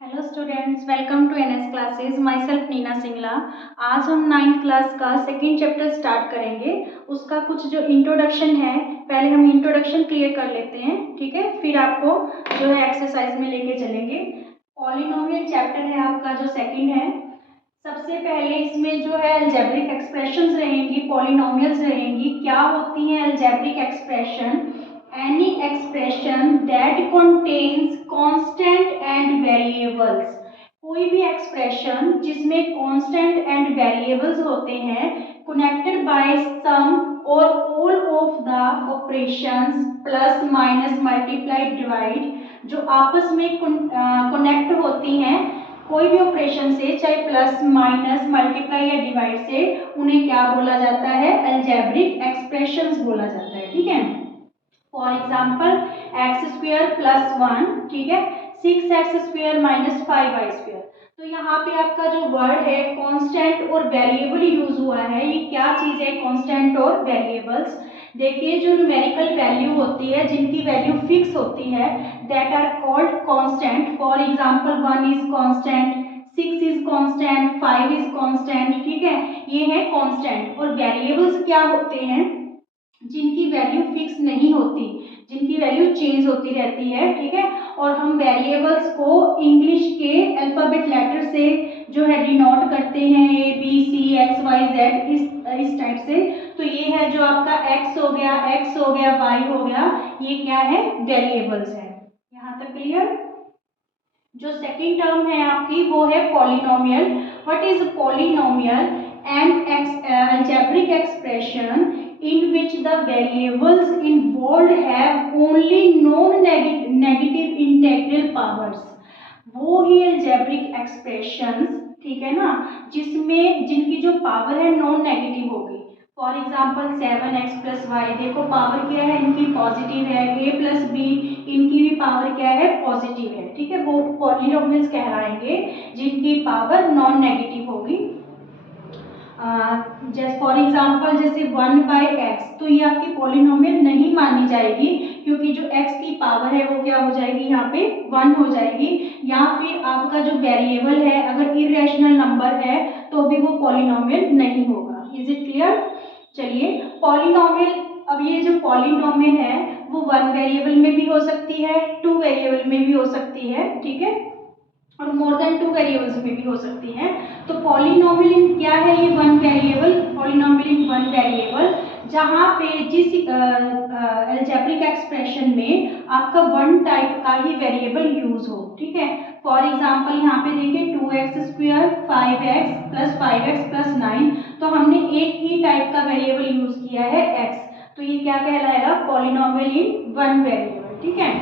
Hello students, welcome to NS classes. Myself Neena Singla. आज हम 9th class का second chapter start करेंगे। उसका कुछ जो इंट्रोडक्शन है, पहले हम इंट्रोडक्शन क्लियर कर लेते हैं, ठीक है। फिर आपको जो है एक्सरसाइज में लेके चलेंगे। पॉलिनोमियल चैप्टर है आपका जो सेकेंड है। सबसे पहले इसमें जो है अलजेब्रिक एक्सप्रेशंस रहेंगी, पॉलिनोमियल्स रहेंगी। क्या होती हैं algebraic expression? any expression that contains constant and variables। कोई भी एक्सप्रेशन जिसमें कांस्टेंट एंड वेरिएबल्स होते हैं, कनेक्टेड बाय सम और all of the operations plus minus multiply divide, जो आपस में कनेक्ट होती हैं कोई भी ऑपरेशन से, चाहे प्लस माइनस मल्टीप्लाई या डिवाइड से, उन्हें क्या बोला जाता है? अलजेब्रिक एक्सप्रेशंस बोला जाता है, ठीक है। For example x square plus 1, ठीक है, 6x square minus 5y square. तो यहाँ पे आपका जो वर्ड है कांस्टेंट और वेरिएबल यूज हुआ है। ये क्या चीज है कांस्टेंट और वेरिएबल्स? देखिए, जो न्यूमेरिकल वैल्यू होती है, जिनकी वैल्यू फिक्स होती है, that are called constant. For example 1 is constant, 6 is constant, 5 is constant, ठीक है, ये है कांस्टेंट। और वेरिएबल्स क्या होते हैं? जिनकी वैल्यू फिक्स नहीं होती, जिनकी वैल्यू चेंज होती रहती है, ठीक है। और हम वेरिएबल्स को इंग्लिश के अल्फाबेट लेटर से जो है डिनोट करते हैं, A B C X Y Z, इस टाइप से। तो ये है जो आपका एक्स हो गया वाई हो गया, ये क्या है? वेरिएबल्स है। यहाँ तक क्लियर? जो सेकेंड टर्म है आपकी वो है polynomial. What is polynomial? An algebraic expression in which the variables involved have only non-negative integral powers। वो ही algebraic expressions, ठीक है ना, जिसमें जिनकी जो पावर है नॉन नेगेटिव होगी। For example 7x plus Y, देखो पावर क्या है इनकी? पॉजिटिव है। a प्लस बी, इनकी भी पावर क्या है? पॉजिटिव है, ठीक है। वो पॉलिनोमियल्स कहलाएंगे जिनकी पावर नॉन नेगेटिव होगी। जैसे फॉर एग्जाम्पल जैसे 1/x, तो ये आपकी पॉलिनोमियल नहीं मानी जाएगी, क्योंकि जो x की पावर है वो क्या हो जाएगी? यहाँ पे 1 हो जाएगी। या फिर आपका जो वेरिएबल है अगर इरेशनल नंबर है तो भी वो पॉलिनोमियल नहीं होगा। Is it clear? चलिए, पॉलिनोमियल, अब ये जो पॉलिनोमियल है वो 1 वेरिएबल में भी हो सकती है, 2 वेरिएबल में भी हो सकती है, ठीक है, और मोर देन 2 वेरिएबल्स में भी हो सकती है। तो पॉलिनोमियल इन क्या है? ये 1 वेरिएबल, पॉलिनोमियल इन 1 वेरिएबल, जहाँ पे जिस अलजेब्रिक एक्सप्रेशन में आपका 1 टाइप का ही वेरिएबल यूज हो, ठीक है। फॉर एग्जाम्पल यहाँ पे देखिए 2x square 5x plus 5x plus 9, तो हमने एक ही टाइप का वेरिएबल यूज किया है x, तो ये क्या कहलाएगा? पॉलिनोमियल इन 1 वेरिएबल, ठीक है।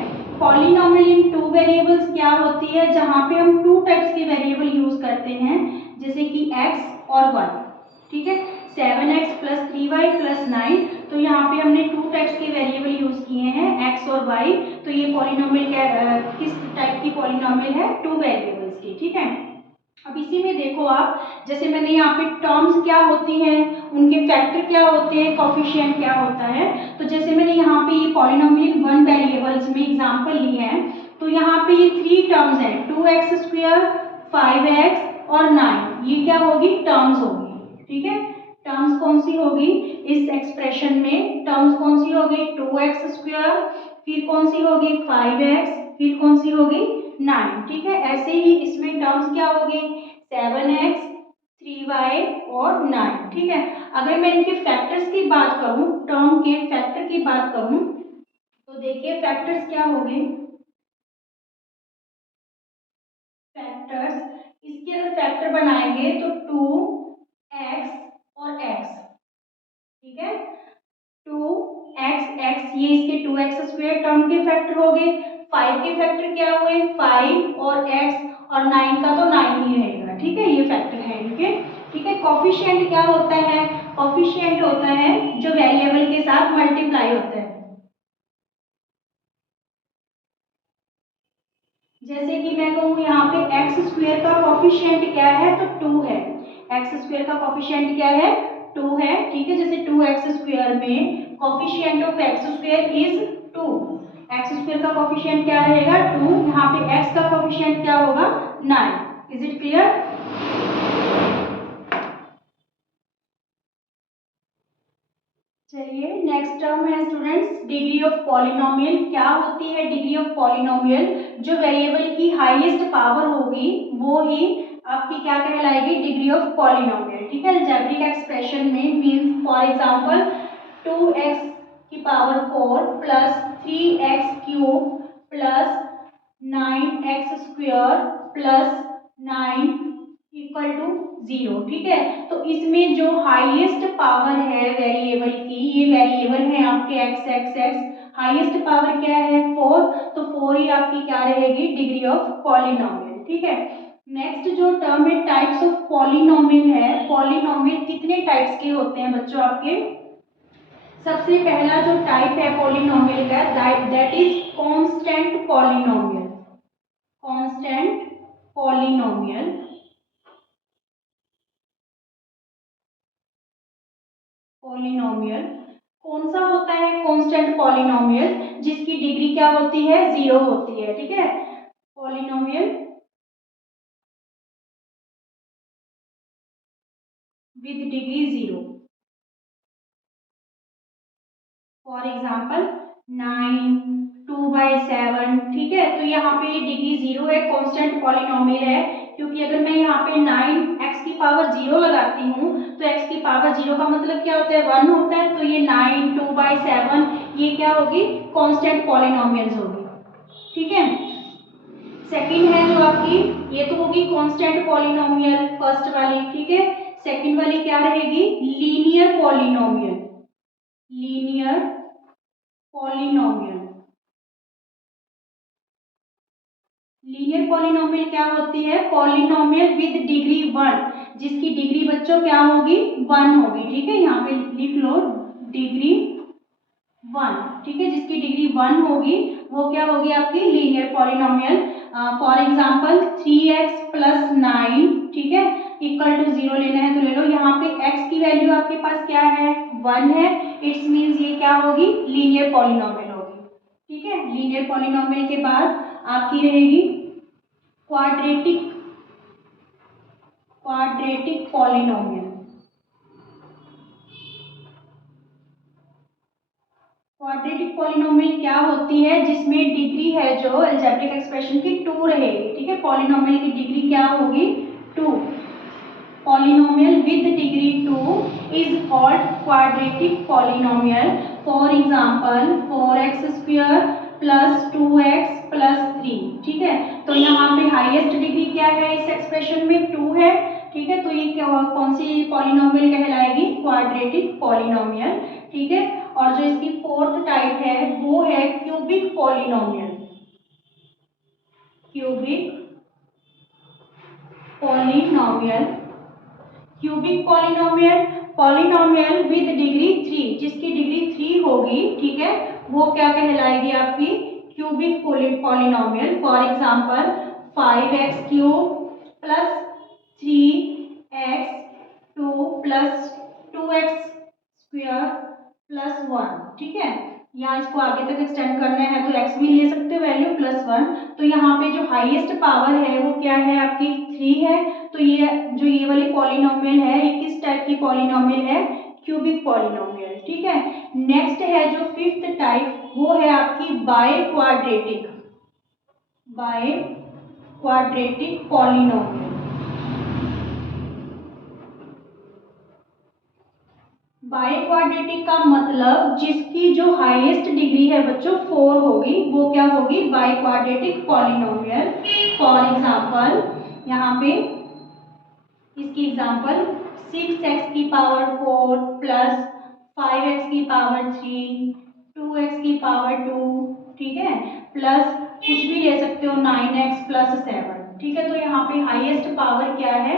पॉलिनोमियल इन 2 वेरिएबल्स क्या होती है? जहां पे हम 2 टाइप्स के वेरिएबल यूज करते हैं, जैसे कि x और y, ठीक है। 7x प्लस 3y प्लस 9, तो यहाँ पे हमने 2 टाइप्स के वेरिएबल यूज किए हैं, x और y। तो ये पॉलिनोमियल किस टाइप की पॉलिनोमियल है? 2 वेरिएबल्स की, ठीक है। अब इसी में देखो आप, जैसे मैंने यहाँ पे टर्म्स क्या होती हैं, उनके फैक्टर क्या होते हैं, कोफिशिएंट क्या होता है। तो जैसे मैंने यहाँ पे ये पॉलिनोमियल 1 वेरिएबल्स में एग्जांपल ली है, तो यहाँ पे ये 3 टर्म्स हैं, 2x स्क्वायर 5x और 9, ये क्या होगी? टर्म्स होगी, ठीक है। टर्म्स कौन सी होगी इस एक्सप्रेशन में? टर्म्स कौन सी होगी? 2x स्क्वायर, फिर कौन सी होगी? 5x, फिर कौन सी होगी? 9, ठीक है। ऐसे ही इसमें टर्म्स क्या होगी? 7x 3y और 9, ठीक है। अगर मैं इनके फैक्टर्स की बात करूं, टर्म के फैक्टर की बात करूं, तो देखिए फैक्टर्स क्या होंगे? फैक्टर्स, इसके अगर फैक्टर बनाएंगे तो 2x और x, ठीक है। 2x ये इसके 2x स्क्वायर टर्म के फैक्टर हो गए। 5 के फैक्टर क्या हुए? 5 और x, और 9 का तो 9 ही रहेगा, ठीक है। ये फैक्टर है इनके, ठीक है। कोफिशिएंट क्या होता है? कोफिशिएंट होता है जो वेरिएबल के साथ मल्टीप्लाई होता है। जैसे कि मैं कहूँ यहाँ पे एक्स स्क्वायर का कोफिशिएंट क्या है? तो 2 है। एक्स स्क्वायर का कोफिशिएंट क्या है? 2 है, ठीक है। जैसे 2x स्क्वायर में coefficient of x square is 2, x square का कोफिशिएंट क्या रहेगा? 2। यहाँ पे x का कोफिशिएंट क्या होगा? 9। Is it clear? चलिए नेक्स्ट टर्म है स्टूडेंट्स डिग्री ऑफ पॉलिनोमियल। क्या होती है डिग्री ऑफ पॉलिनोमियल? जो वेरिएबल की हाईएस्ट पावर होगी वो ही आपकी क्या कहलाएगी? Degree of polynomial. ठीक है, अलजेब्रिक एक्सप्रेशन में मींस फॉर एग्जांपल 2x की power 4 plus 3x cube plus 9x square plus 9 equal to 0। ठीक है, तो इसमें जो हाईएस्ट पावर है वेरिएबल की, ये वेरिएबल है आपके x x x, highest power क्या है 4, तो 4 ही आपकी क्या रहेगी? Degree of polynomial. ठीक है, नेक्स्ट जो टर्म है टाइप्स ऑफ पॉलिनोमियल है। पॉलिनोमियल कितने टाइप्स के होते हैं बच्चों आपके? सबसे पहला जो टाइप है पॉलिनोमियल का that is constant polynomial. Constant polynomial, polynomial कौन सा होता है? कांस्टेंट पॉलिनोमियल जिसकी डिग्री क्या होती है? 0 होती है। ठीक है, polynomial with degree 0। For example 9, 2/7। ठीक है, तो यहाँ पे डिग्री 0 है, कांस्टेंट पॉलिनोमियल है, क्योंकि अगर मैं यहाँ पे 9x की पावर 0 लगाती हूँ तो x की पावर 0 का मतलब क्या होता है? 1 होता है। तो ये 9, 2/7 ये क्या होगी? कांस्टेंट पॉलिनोमियल्स होगी। ठीक है, सेकंड है जो आपकी, ये तो होगी कांस्टेंट पॉलिनोमियल फर्स्ट वाली। ठीक है, सेकंड वाली क्या रहेगी? Linear polynomial. Linear polynomial, linear polynomial क्या होती है? पॉलिनोमियल विद डिग्री 1, जिसकी डिग्री बच्चों क्या होगी? 1 होगी। ठीक है, यहाँ पे लिख लो डिग्री 1। ठीक है, जिसकी डिग्री 1 होगी वो क्या होगी? आपकी linear polynomial. For example 3x plus 9, ठीक है, इक्वल टू 0 लेना है तो ले लो। यहाँ पे x की वैल्यू आपके पास क्या है? 1 है। इट्स मीन्स ये क्या होगी? लीनियर पॉलिनोमियल होगी। ठीक है, लीनियर पॉलिनोमियल के बाद आपकी रहेगी quadratic, quadratic polynomial. Quadratic polynomial क्या होती है? जिसमें डिग्री है जो अलजेब्रिक एक्सप्रेशन की 2 रहेगी। ठीक है, पॉलिनोमियल की डिग्री क्या होगी? 2। Polynomial with degree 2 is called quadratic polynomial. For example 4x square plus 2x plus 3। ठीक है, तो यहाँ पे हाईएस्ट डिग्री क्या है इस एक्सप्रेशन में? 2 है। ठीक है, तो ये कौन सी पॉलिनोमियल कहलाएगी? Quadratic polynomial. ठीक है, और जो इसकी फोर्थ टाइप है वो है cubic polynomial. Cubic polynomial, cubic polynomial, polynomial with degree 3, जिसकी डिग्री 3 होगी। ठीक है, वो क्या कहलाएगी? आपकी cubic polynomial. For example 5x cube plus 3x2 plus 2x square plus 1। ठीक है, यहाँ इसको आगे तक एक्सटेंड करना है तो x भी ले सकते हो वैल्यू प्लस 1। तो यहाँ पे जो हाईएस्ट पावर है वो क्या है? आपकी 3 है। तो ये जो ये वाली पॉलिनोमियल है ये किस टाइप की पॉलिनोमियल है? Cubic polynomial. ठीक है, नेक्स्ट है जो फिफ्थ टाइप वो है आपकी by quadratic, by quadratic polynomial. By quadratic का मतलब जिसकी जो हाईएस्ट डिग्री है बच्चों 4 होगी, वो क्या होगी? By quadratic polynomial. For example यहाँ पे इसकी एग्जांपल 6x की पावर 4 प्लस 5x की पावर 3, 2x की पावर 2, ठीक है, प्लस कुछ भी ले सकते हो 9x प्लस 7। ठीक है, तो यहाँ पे हाईएस्ट पावर क्या है?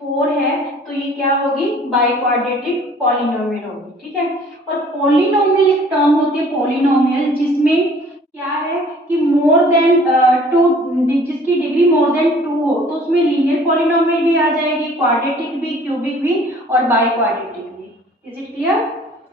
4 है। तो ये क्या होगी? बाय क्वाड्रेटिक पॉलिनोमियल होगी। ठीक है, और पॉलिनोमियल एक टर्म होती है पॉलिनोमियल जिसमें क्या है कि मोर देन 2, जिसकी डिग्री मोर देन 2 हो, तो उसमें लीनियर पॉलिनोमियल भी आ जाएगी, क्वाड्रेटिक भी, क्यूबिक भी और बाय क्वाड्रेटिक भी। Is it clear?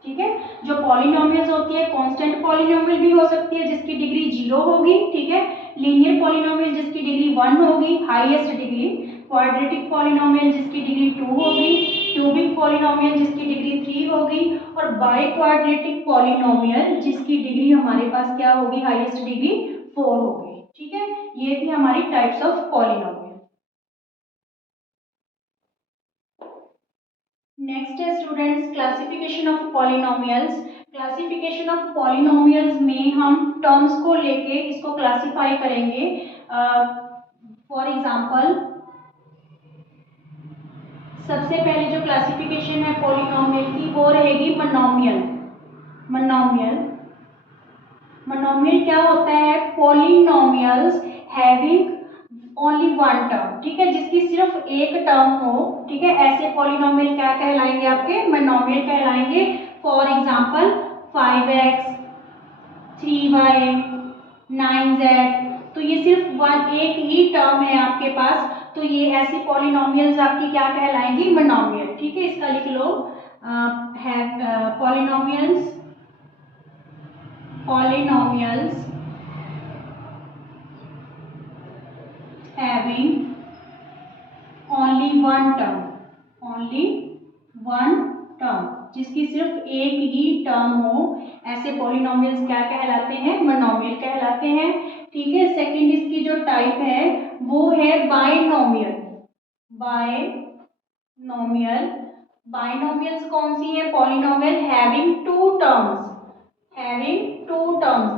ठीक है, जो पॉलिनोमियल्स होती है कांस्टेंट पॉलिनोमियल भी हो सकती है जिसकी डिग्री 0 होगी। ठीक है, लीनियर पॉलिनोमियल जिसकी डिग्री 1 होगी, हाईएस्ट डिग्री, क्वाड्रेटिक पॉलिनोमियल जिसकी डिग्री 2 होगी, क्यूबिक पॉलिनोमियल जिसकी डिग्री 3 होगी, और बाई क्वाड्रेटिक पॉलिनोमियल जिसकी डिग्री हमारे पास क्या होगी, हाईएस्ट डिग्री 4 होगी। ठीक है, ये थी हमारी टाइप्स ऑफ पॉलिनोमियल। नेक्स्ट है students classification of polynomials. Classification of polynomials में हम टर्म्स को लेके इसको क्लासिफाई करेंगे। फॉर एग्जांपल सबसे पहले जो क्लासिफिकेशन है पॉलिनोमियल की वो रहेगी मोनोमियल। मोनोमियल मोनोमियल क्या होता है, polynomials having only one term, ठीक है, जिसकी सिर्फ एक टर्म हो, ठीक है, ऐसे पॉलिनोमियल क्या कहलाएंगे, आपके मोनोमियल कहलाएंगे। For example 5x 3y 9z, तो ये सिर्फ एक ही टर्म है आपके पास, तो ये ऐसी पॉलिनोमियल्स आपकी क्या कहलाएंगी, मोनोमियल। ठीक है, इसका लिख लो, polynomials having only one term, जिसकी सिर्फ एक ही टर्म हो, ऐसे पॉलिनोमियल्स क्या कहलाते हैं, मोनोमियल कहलाते हैं। ठीक है, सेकंड इसकी जो टाइप है वो है बाइनोमियल। बाइनोमियल्स कौन सी है, पॉलिनोमियल हैविंग टू टर्म्स,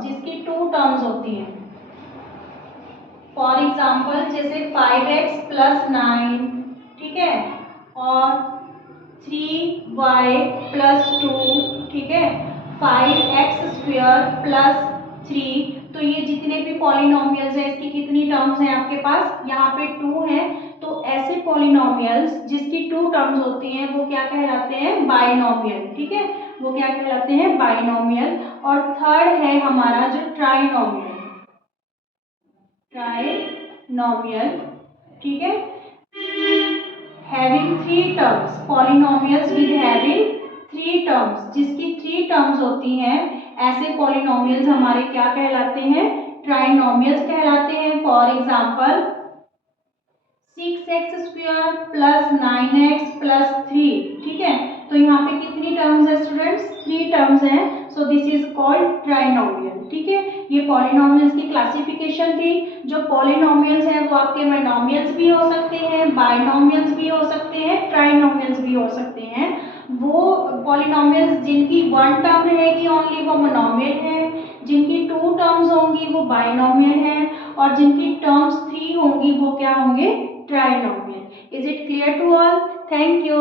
जिसकी टू टर्म्स होती हैं। फॉर एग्जाम्पल जैसे 5x प्लस 9, ठीक है, और 3y प्लस 2, ठीक है, 5x स्क्वायर प्लस 3, तो ये जितने भी पॉलिनोमियल्स हैं इसकी कितनी टर्म्स हैं आपके पास, यहाँ पे 2 हैं, तो ऐसे पॉलिनोमियल्स जिसकी 2 टर्म्स होती हैं वो क्या कहलाते हैं, बाइनोमियल। ठीक है, वो क्या कहलाते हैं, बाइनोमियल। और थर्ड है हमारा जो ट्राइनोमियल, ठीक है, having 3 terms, polynomials with having 3 terms, जिसकी 3 टर्म्स होती हैं, ऐसे पॉलिनोमियल्स हमारे क्या कहलाते हैं, ट्राइनोमियल्स कहलाते हैं। For example 6x square plus 9x plus 3, ठीक है, तो यहाँ पे कितनी टर्म्स है स्टूडेंट्स, 3 टर्म्स हैं, so this is called trinomial. ठीक है, ये पॉलिनोमियल्स की क्लासिफिकेशन थी। जो पॉलिनोमियल्स हैं वो आपके मोनोमियल्स भी हो सकते हैं, बाइनोमियल्स भी हो सकते हैं, ट्राइनोमियल्स भी हो सकते हैं। वो पॉलिनोमियल्स जिनकी 1 टर्म रहेगी ओनली वो मोनोमियल है, जिनकी 2 टर्म्स होंगी वो बाइनोमियल है, और जिनकी टर्म्स 3 होंगी वो क्या होंगे, trinomial. Is it clear to all? Thank you.